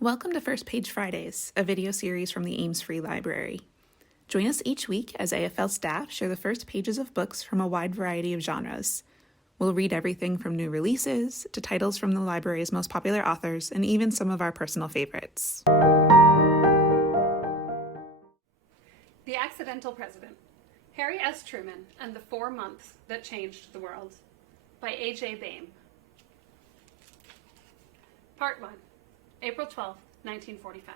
Welcome to First Page Fridays, a video series from the Ames Free Library. Join us each week as AFL staff share the first pages of books from a wide variety of genres. We'll read everything from new releases to titles from the library's most popular authors and even some of our personal favorites. The Accidental President, Harry S. Truman and the 4 Months That Changed the World, by A.J. Baim. Part 1, April 12, 1945.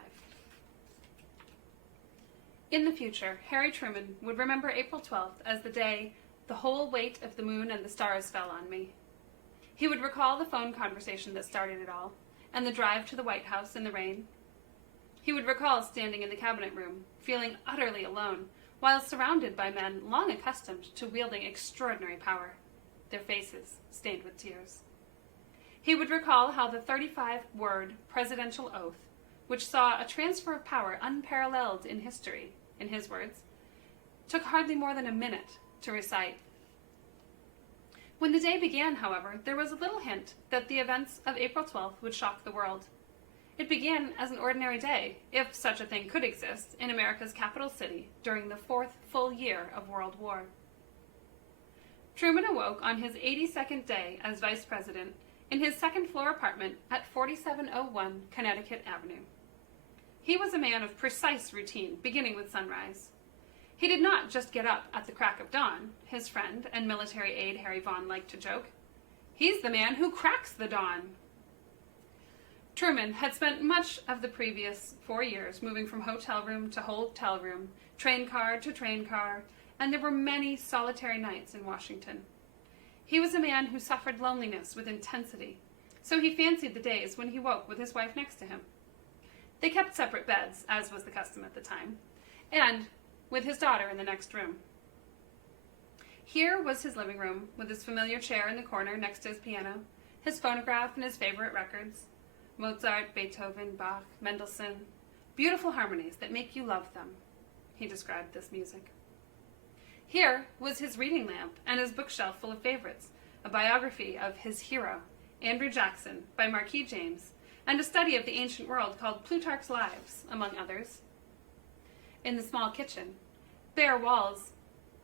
In the future, Harry Truman would remember April 12th as the day the whole weight of the moon and the stars fell on me. He would recall the phone conversation that started it all, and the drive to the White House in the rain. He would recall standing in the cabinet room, feeling utterly alone, while surrounded by men long accustomed to wielding extraordinary power, their faces stained with tears. He would recall how the 35-word presidential oath, which saw a transfer of power unparalleled in history, in his words, took hardly more than a minute to recite. When the day began, however, there was a little hint that the events of April 12th would shock the world. It began as an ordinary day, if such a thing could exist, in America's capital city during the 4th full year of World War. Truman awoke on his 82nd day as vice president in his second-floor apartment at 4701 Connecticut Avenue. He was a man of precise routine, beginning with sunrise. He did not just get up at the crack of dawn, his friend and military aide Harry Vaughn liked to joke. He's the man who cracks the dawn. Truman had spent much of the previous 4 years moving from hotel room to hotel room, train car to train car, and there were many solitary nights in Washington. He was a man who suffered loneliness with intensity, so he fancied the days when he woke with his wife next to him. They kept separate beds, as was the custom at the time, and with his daughter in the next room. Here was his living room, with his familiar chair in the corner next to his piano, his phonograph and his favorite records, Mozart, Beethoven, Bach, Mendelssohn, beautiful harmonies that make you love them, he described this music. Here was his reading lamp and his bookshelf full of favorites, a biography of his hero, Andrew Jackson, by Marquis James, and a study of the ancient world called Plutarch's Lives, among others. In the small kitchen, bare walls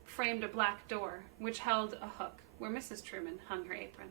framed a black door which held a hook where Mrs. Truman hung her apron.